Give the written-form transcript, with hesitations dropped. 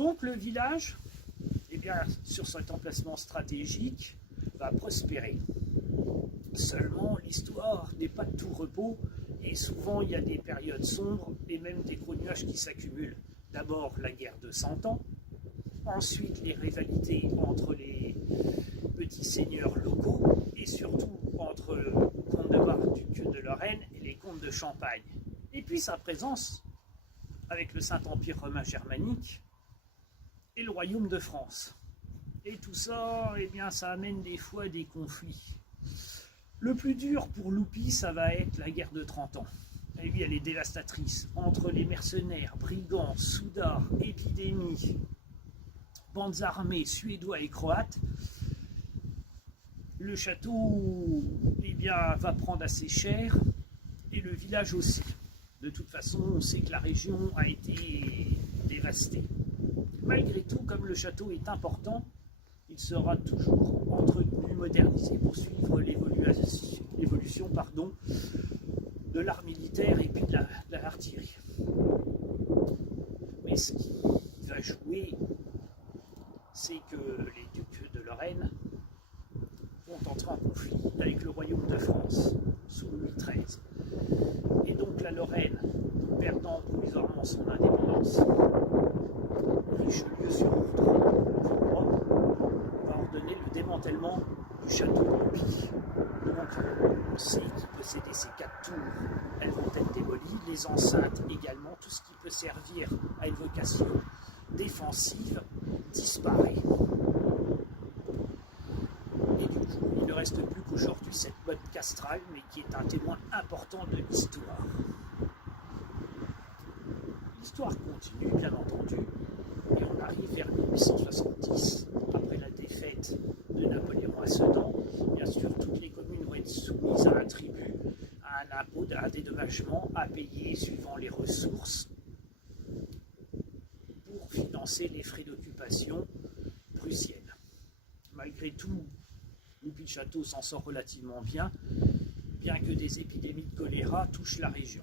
Donc le village, eh bien, sur cet emplacement stratégique, va prospérer. Seulement, l'histoire n'est pas de tout repos et souvent il y a des périodes sombres et même des gros nuages qui s'accumulent. D'abord la guerre de 100 ans, ensuite les rivalités entre les petits seigneurs locaux et surtout entre le comte de Bar, duc de Lorraine et les comtes de Champagne. Et puis sa présence avec le Saint-Empire romain germanique et le royaume de France. Et tout ça, eh bien, ça amène des fois des conflits. Le plus dur pour Loupi, ça va être la guerre de 30 ans. Et oui, elle est dévastatrice. Entre les mercenaires, brigands, soudards, épidémies, bandes armées suédois et croates, le château eh bien, va prendre assez cher et le village aussi. De toute façon, on sait que la région a été dévastée. Malgré tout, comme le château est important, il sera toujours entretenu, modernisé pour suivre l'évolution de l'art militaire et puis de l'artillerie. Mais ce qui va jouer, c'est que les ducs de Lorraine vont entrer en conflit avec le royaume de France sous Louis XIII. Et donc la Lorraine, perdant provisoirement son indépendance, Richelieu sur ordre va ordonner le démantèlement du château de Loupi. Donc on sait qu'il possédait ces 4 tours, elles vont être démolies, les enceintes également, tout ce qui peut servir à une vocation défensive disparaît. Et du coup, il ne reste plus qu'aujourd'hui cette motte castrale, mais qui est un témoin important de l'histoire. L'histoire continue, bien entendu, et on arrive vers 1870, après la défaite de Napoléon à Sedan. Bien sûr, toutes les communes vont être soumises à un tribut, à un impôt, à un dédommagement à payer suivant les ressources pour financer les frais d'occupation prussienne. Malgré tout, Loupi-le-Château s'en sort relativement bien, bien que des épidémies de choléra touchent la région.